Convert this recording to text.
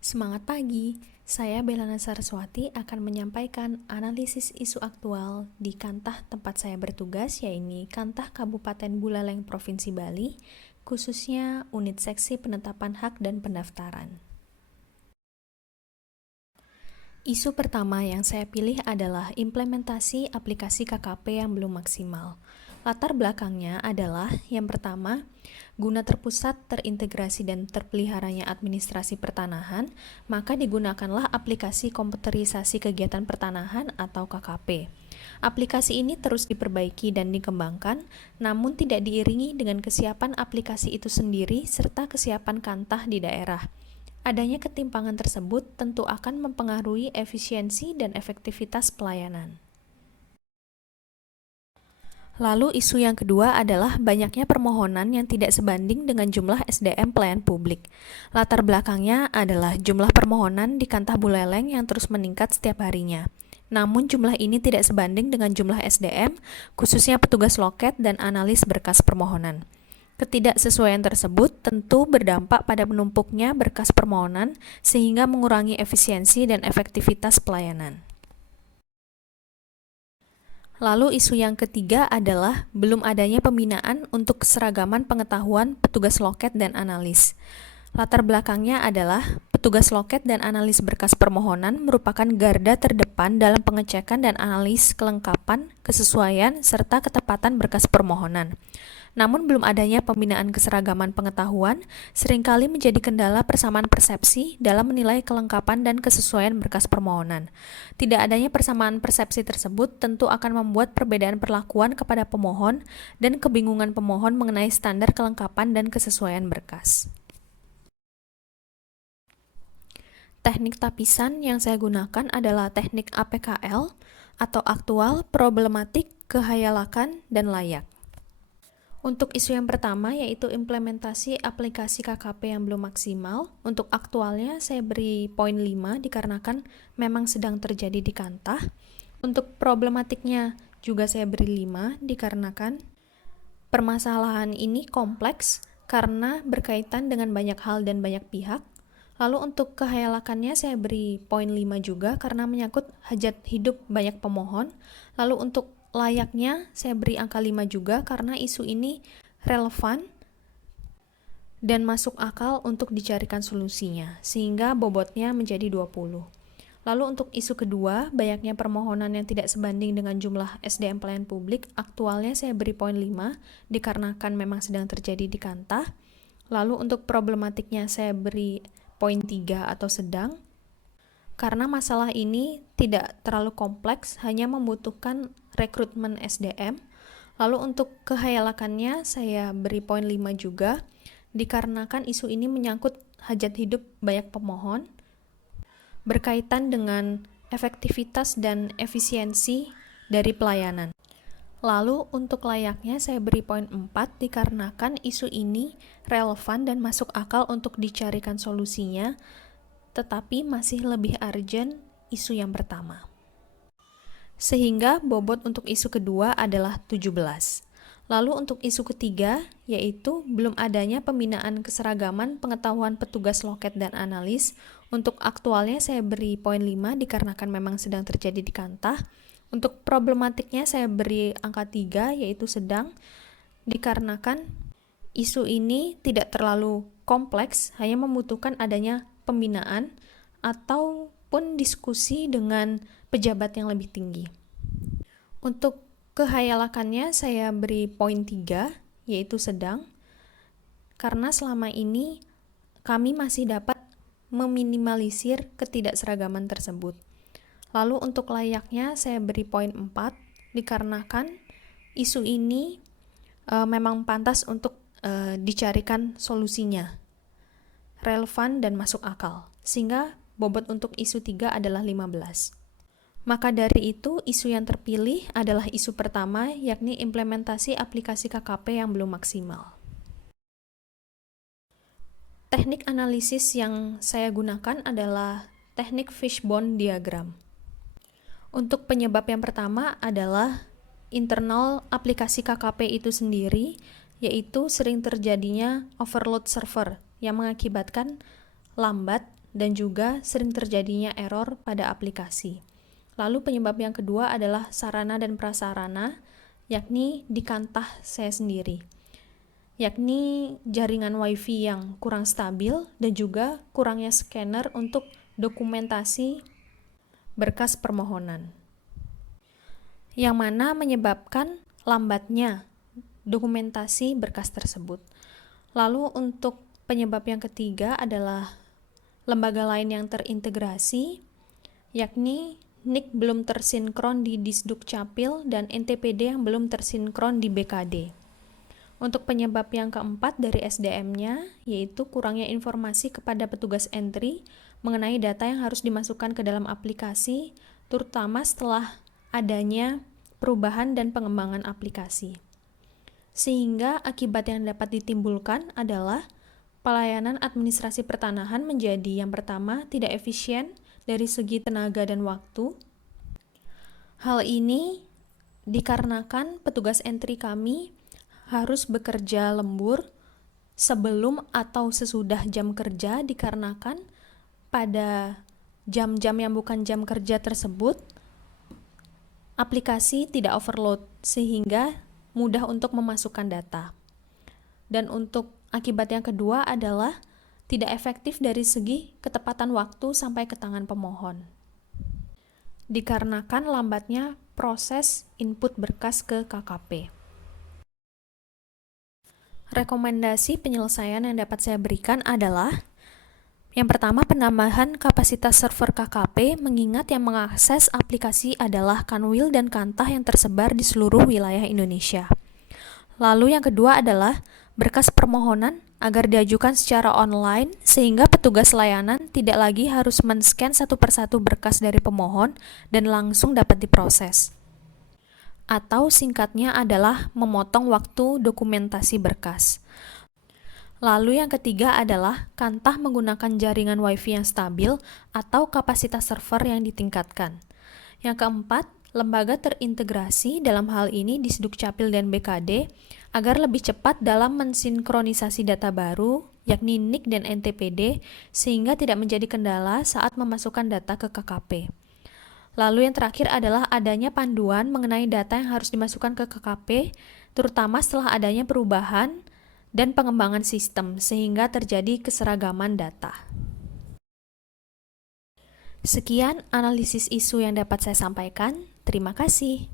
Semangat pagi, saya Belana Saraswati akan menyampaikan analisis isu aktual di Kantah tempat saya bertugas, yaitu Kantah Kabupaten Buleleng, Provinsi Bali, khususnya unit seksi penetapan hak dan pendaftaran. Isu pertama yang saya pilih adalah implementasi aplikasi KKP yang belum maksimal. Latar belakangnya adalah, yang pertama, guna terpusat, terintegrasi, dan terpeliharanya administrasi pertanahan, maka digunakanlah aplikasi komputerisasi kegiatan pertanahan atau KKP. Aplikasi ini terus diperbaiki dan dikembangkan, namun tidak diiringi dengan kesiapan aplikasi itu sendiri serta kesiapan Kantah di daerah. Adanya ketimpangan tersebut tentu akan mempengaruhi efisiensi dan efektivitas pelayanan. Lalu isu yang kedua adalah banyaknya permohonan yang tidak sebanding dengan jumlah SDM pelayan publik. Latar belakangnya adalah jumlah permohonan di Kantah Buleleng yang terus meningkat setiap harinya. Namun jumlah ini tidak sebanding dengan jumlah SDM, khususnya petugas loket dan analis berkas permohonan. Ketidaksesuaian tersebut tentu berdampak pada menumpuknya berkas permohonan sehingga mengurangi efisiensi dan efektivitas pelayanan. Lalu isu yang ketiga adalah belum adanya pembinaan untuk keseragaman pengetahuan petugas loket dan analis. Latar belakangnya adalah petugas loket dan analis berkas permohonan merupakan garda terdepan dalam pengecekan dan analis kelengkapan, kesesuaian, serta ketepatan berkas permohonan. Namun belum adanya pembinaan keseragaman pengetahuan seringkali menjadi kendala persamaan persepsi dalam menilai kelengkapan dan kesesuaian berkas permohonan. Tidak adanya persamaan persepsi tersebut tentu akan membuat perbedaan perlakuan kepada pemohon dan kebingungan pemohon mengenai standar kelengkapan dan kesesuaian berkas. Teknik tapisan yang saya gunakan adalah teknik APKL atau aktual, problematik, kehayalakan, dan layak. Untuk isu yang pertama yaitu implementasi aplikasi KKP yang belum maksimal, untuk aktualnya saya beri poin 5 dikarenakan memang sedang terjadi di Kantah. Untuk problematiknya juga saya beri 5 dikarenakan permasalahan ini kompleks karena berkaitan dengan banyak hal dan banyak pihak. Lalu untuk kehayalakannya saya beri poin 5 juga karena menyangkut hajat hidup banyak pemohon. Lalu untuk layaknya saya beri angka 5 juga karena isu ini relevan dan masuk akal untuk dicarikan solusinya, sehingga bobotnya menjadi 20. Lalu untuk isu kedua, banyaknya permohonan yang tidak sebanding dengan jumlah SDM pelayan publik, aktualnya saya beri poin 5 dikarenakan memang sedang terjadi di Kantah. Lalu untuk problematiknya saya beri poin 3 atau sedang, karena masalah ini tidak terlalu kompleks, hanya membutuhkan rekrutmen SDM. Lalu untuk kehayalakannya saya beri poin 5 juga, dikarenakan isu ini menyangkut hajat hidup banyak pemohon, berkaitan dengan efektivitas dan efisiensi dari pelayanan. Lalu untuk layaknya saya beri poin 4 dikarenakan isu ini relevan dan masuk akal untuk dicarikan solusinya, tetapi masih lebih urgent isu yang pertama. Sehingga bobot untuk isu kedua adalah 17. Lalu untuk isu ketiga, yaitu belum adanya pembinaan keseragaman pengetahuan petugas loket dan analis. Untuk aktualnya saya beri poin 5 dikarenakan memang sedang terjadi di Kantah. Untuk problematiknya saya beri angka 3, yaitu sedang, dikarenakan isu ini tidak terlalu kompleks, hanya membutuhkan adanya pembinaan ataupun diskusi dengan pejabat yang lebih tinggi. Untuk kehayalakannya saya beri poin 3, yaitu sedang, karena selama ini kami masih dapat meminimalisir ketidakseragaman tersebut. Lalu untuk layaknya saya beri poin 4, dikarenakan isu ini memang pantas untuk dicarikan solusinya, relevan dan masuk akal, sehingga bobot untuk isu 3 adalah 15. Maka dari itu, isu yang terpilih adalah isu pertama, yakni implementasi aplikasi KKP yang belum maksimal. Teknik analisis yang saya gunakan adalah teknik fishbone diagram. Untuk penyebab yang pertama adalah internal aplikasi KKP itu sendiri, yaitu sering terjadinya overload server yang mengakibatkan lambat dan juga sering terjadinya error pada aplikasi. Lalu penyebab yang kedua adalah sarana dan prasarana, yakni di kantah saya sendiri, yakni jaringan WiFi yang kurang stabil dan juga kurangnya scanner untuk dokumentasi berkas permohonan, yang mana menyebabkan lambatnya dokumentasi berkas tersebut. Lalu untuk penyebab yang ketiga adalah lembaga lain yang terintegrasi, yakni NIK belum tersinkron di Disduk Capil dan NTPD yang belum tersinkron di BKD. Untuk penyebab yang keempat dari SDM-nya, yaitu kurangnya informasi kepada petugas entry mengenai data yang harus dimasukkan ke dalam aplikasi, terutama setelah adanya perubahan dan pengembangan aplikasi. Sehingga akibat yang dapat ditimbulkan adalah pelayanan administrasi pertanahan menjadi yang pertama tidak efisien dari segi tenaga dan waktu. Hal ini dikarenakan petugas entry kami harus bekerja lembur sebelum atau sesudah jam kerja, dikarenakan pada jam-jam yang bukan jam kerja tersebut aplikasi tidak overload sehingga mudah untuk memasukkan data. Dan untuk akibat yang kedua adalah tidak efektif dari segi ketepatan waktu sampai ke tangan pemohon, dikarenakan lambatnya proses input berkas ke KKP. Rekomendasi penyelesaian yang dapat saya berikan adalah yang pertama, penambahan kapasitas server KKP mengingat yang mengakses aplikasi adalah Kanwil dan Kantah yang tersebar di seluruh wilayah Indonesia. Lalu yang kedua adalah berkas permohonan agar diajukan secara online sehingga petugas layanan tidak lagi harus men-scan satu persatu berkas dari pemohon dan langsung dapat diproses. Atau singkatnya adalah memotong waktu dokumentasi berkas. Lalu yang ketiga adalah Kantah menggunakan jaringan WiFi yang stabil atau kapasitas server yang ditingkatkan. Yang keempat, lembaga terintegrasi dalam hal ini Disduk Capil dan BKD agar lebih cepat dalam mensinkronisasi data baru, yakni NIK dan NTPD, sehingga tidak menjadi kendala saat memasukkan data ke KKP. Lalu yang terakhir adalah adanya panduan mengenai data yang harus dimasukkan ke KKP, terutama setelah adanya perubahan dan pengembangan sistem, sehingga terjadi keseragaman data. Sekian analisis isu yang dapat saya sampaikan. Terima kasih.